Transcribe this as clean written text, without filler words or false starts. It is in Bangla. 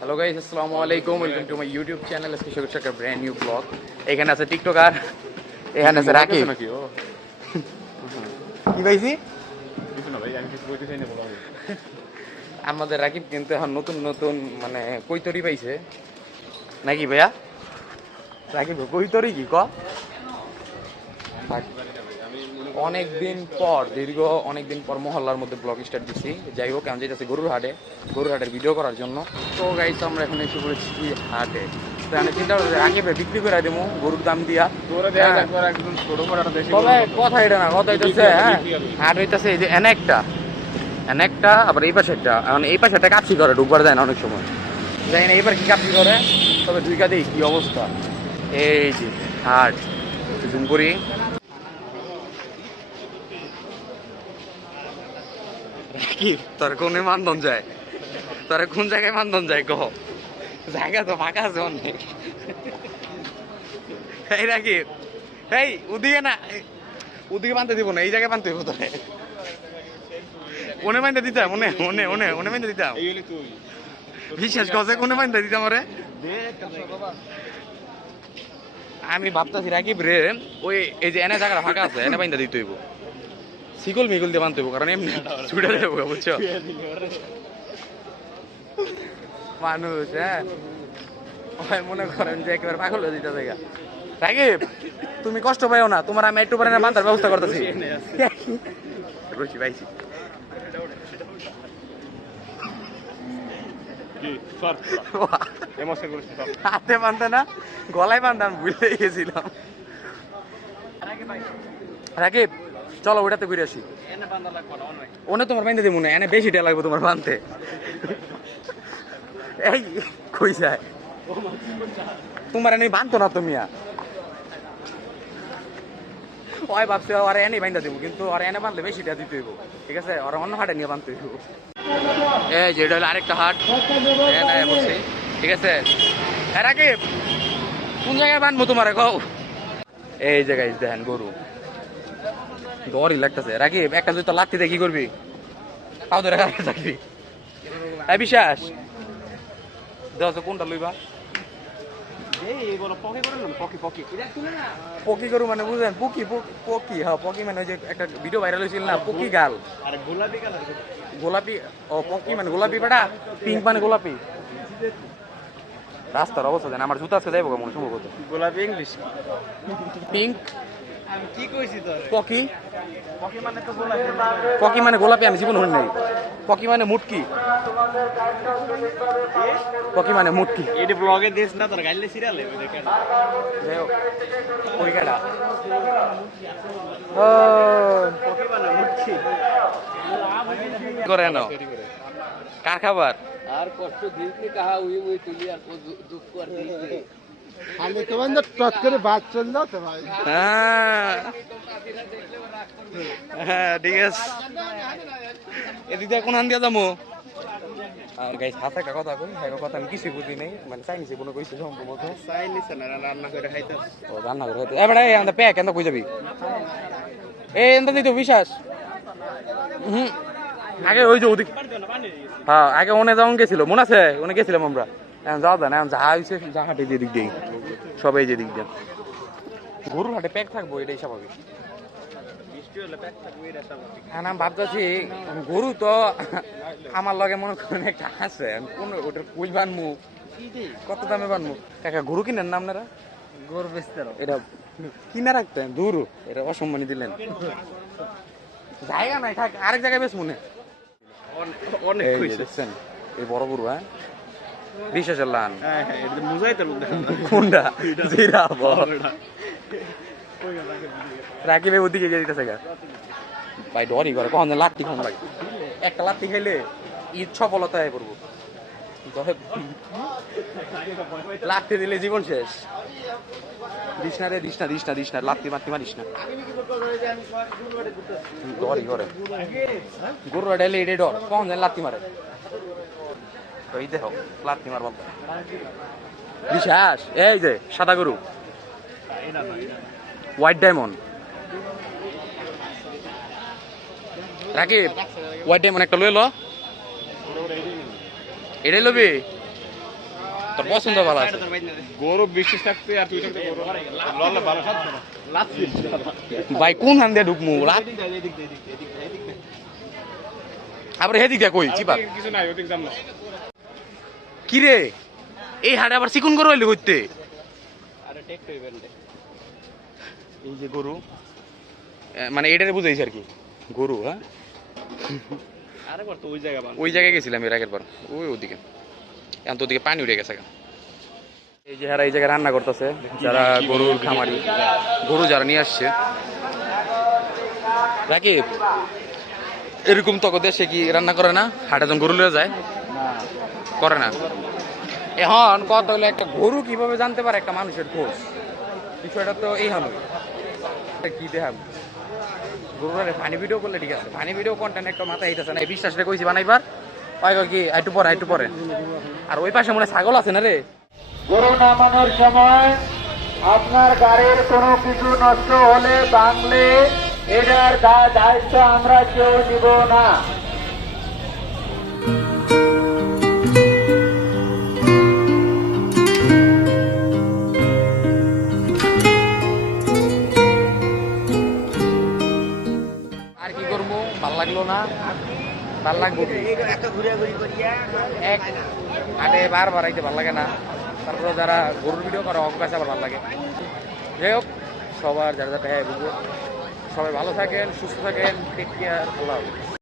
হ্যালো গাইস, আসসালামু আলাইকুম। Welcome to my YouTube channel. আজকে শুরু করছি একটা ব্র্যান্ড নিউ ব্লগ। এখানে আছে টিকটকার, এখানে আছে রাকিব। কি পাইছি? আমাদের রাকিব কিন্তু এখন নতুন নতুন মানে কৈতরি পাইছে নাকি ভাইয়া? রাকিব কৈতরি কি ক? অনেকদিন পর অনেকদিন পর মহল্লার মধ্যে ব্লগ স্টার্ট দিচ্ছি। যাই হোক, আমি যেতেছি গরুর হাটের ভিডিও করার জন্য। তো গাইস, আমরা এখন এসে পড়েছি হাটে। তো আমি চিন্তা করছি রাকিবে বিক্রি করে দেবো গরুর দাম দিয়া। তবে কথা এটা না, কথা হইতেছে হ্যাঁ, হাট হইতেছে এই যে এনে একটা আবার এই পাশে একটা, মানে এই পাশে একটা কাপসি করে ঢুকবার যায় না অনেক সময়, জানি না এবার কি কাপসি করে। তবে দুই কাতেই কি অবস্থা। এই যে হাট, জুম করি। কি তোর কোনে মানদন যায়? তোর কোন জায়গায় মানদন যায় কহ? জায়গা তো ফাঁকা আছে অনেক। এই রাকিব, এই ওদিকে না, ওদিকে বানতে দিব না, এই জায়গায় বানতে দিব তোরে। কোনে মাইন্দা দিতাম, ওনে মাইন্দা দিতাম। বিশ্বাস করছে কোনে মাইন্দা দিতাম ওরে। আমি ভাবতেছি রাকিব রে, ওই এই যে এনে জায়গাটা ফাঁকা আছে, এনে বাইন্দা দিতে হইব। শিকল মিকল দিয়ে বানতে হইব, কারণ এমনি ছুটে দেবো, বুঝছো? মানুষ হ্যাঁ, মনে করেন যে একেবারে পাগল হয়ে দিতে জায়গা। রাকিব, তুমি কষ্ট পাইও না, তোমার আমি একটু পরে বান্ধার ব্যবস্থা করতেছি। রুচি পাইছি। হাতে বান্ধে না, গলায় বান্ধা, আমি ভুলে গেছিলাম। রাকিব চলো ওটাতে ঘুরে আসি। ওনে তোমার বান্ধে দিব না, এনে বেশি টাকা লাগবে তোমার বানতে। এই কই যায় তোমার এনে বানতো না তুমি? ওই ভাবছি ওরা এনে বান্ধা দিব, কিন্তু ওরা এনে বাঁধলে বেশিটা দিতে হইব। ঠিক আছে, ওরা অন্য হাটে নিয়ে বাঁধতে হইব। এই যে এটা হলো আরেকটা হাট, বলছি। ঠিক আছে, হ্যাঁ রাকিব কোন জায়গায় বানবো তোমার কও? এই জায়গায় দেখেন গরু, ডরই লাগতেছে। রাকিব একটা যদি তো লাত্তি দিয়ে কি করবি? পাও ধরে থাকবি। এই বিশ্বাস দেওয়া কোনটা লইবা? পকি গরু মানে বুঝলেন? পকি হ্যাঁ, পকি মানে ওই যে একটা ভিডিও ভাইরাল হয়েছিল না, পকি গাল। গোলাপি, ও পকি মানে গোলাপি বেটা, পিঙ্ক মানে গোলাপি। রাস্তার অবস্থা দেন, আমার জুতা আজকে যাইব কেমন সম্ভবত। গোলাপি ইংলিশ পিঙ্ক, আমি কি কইছি তোর? পকি, পকি মানে গোলাপি, আমি জীবন হই নাই। পকি মানে মুটকি, পকি মানে মুটকি। এটা ব্লগে দেশ না তোর গাইলে সিরিয়ালে ওই দেখেন। ওই গাড়া ও পকি মানে মুটকি করে না কার খাবার আর কষ্ট দিতে কাহা উই তুলি আর দুঃখ করে দিতে খালি তোমার না টট করে বাদ চল দাও তো ভাই। হ্যাঁ ঠিক আছে, এদিকে কোন হান দিয়া যাবো? আর গাইস হাতে একটা কথা কই, হ্যাঁ কথা আমি কিছু বুঝি নাই, মানে চাইনিজে কোনো কইছে সম্ভবত। চাইনিজ না, রান্না করে খাইতাম। ও রান্না করে খাইতে। এবারে আমরা প্যাক কেন কই যাবি? এই এন্ড দিতে বিশ্বাস। আগে ওই যে ওদিক, হ্যাঁ আগে ওনে যাওন গেছিল, মনে আছে? ওনে গেছিলাম আমরা। এখন যাওয়া যায় না, এখন যা হয়েছে যা হাটে যে দিক দিয়ে সবাই যে দিক দিয়ে গরুর হাটে প্যাক থাকবো, এটাই স্বাভাবিক। আমি ভাবতেছি গরু তো আমার লগে মনে করেন একটা আছে, কোন ওটার কই বানমু, কত দামে বানমু? কাকা গরু কিনেন না আপনারা? গরু বেচতে এটা কিনা রাখতেন দূর, এটা অসম্মানী দিলেন। জায়গা নাই, থাক আরেক জায়গায় বেশ মনে অনেক দেখছেন এই বড় গরু। হ্যাঁ বিশ্বাসের লান কোনটা? রাকিব ওদিকে গিয়ে দিতেছে গা ভাই, ডরই করে কখন লাত্তি খাওয়া লাগে। একটা লাত্তি খাইলে ঈদ সফলতায় পড়বো, লাত্তি দিলে জীবন শেষ। দিস না রে, দিস না লাত্তি মাত্তি মারিস না। ডরই করে গরু ডাইলে এটাই ডর, কখন যেন লাত্তি মারে। এই দেখো লাত্তি মার বলতে বিশ্বাস। এই যে সাদা গরু, white diamond. Rakib white diamond একটা লই লো, এটাই লবি। তোর পছন্দ ভালো আছে গরু বিশ্বাস থাকতে আর তুই থাকতে গরু লড়লে ভালো থাকতো না ভাই কোন হান দিয়ে ঢুকমু আবার হেদিক দেখ কই চিপা কিছু নাই ওদিক যাম না কি রে এই হাটে আবার চিকুন গরু হইলে হইতে আরে টেক তো ইভেন্ট এই যে গরু মানে এটারে বুঝাইছে আর কি গরু হ্যাঁ আরেকবার তো ওই জায়গা ওই জায়গায় গেছিলাম এর আগের বার ওই ওদিকে এখন তো ওদিকে পানি উঠে গেছে এই যে যারা এই জায়গায় রান্না করতেছে যারা গরুর খামারি গরু যারা নিয়ে আসছে রাকিব এরকম তো দেশে কি রান্না করে না হাটে যখন গরু লিয়ে যায় করে না এখন কত হলে একটা গরু কিভাবে জানতে পারে একটা মানুষের খোঁজ বিষয়টা তো এই হলো কি দেখাম গরুরে ফানি ভিডিও করলে ঠিক আছে ফানি ভিডিও কন্টেন্ট একটা মাথায় হিটেছে না এই বিশ্বাসটা কইছি বানাইবার কি একটু পরে আর ওই পাশে মনে ছাগল আছে না রে গরু নামানোর সময় আপনার গাড়ির কোনো কিছু নষ্ট হলে ভাঙলে এটার দায়িত্ব আমরা কেউ নিব না। আর কি করবো ভাল লাগলো না ভাল লাগবো এক হাটে বারবার আইতে ভাল লাগে না তারপরে যারা গরুর ভিডিও করে অক কাছে আবার ভাল লাগে যাই হোক সবার যারা যারা হ্যাঁ বুঝবো সবাই ভালো থাকেন সুস্থ থাকেন টেক কেয়ার আল্লাহ হাফেজ।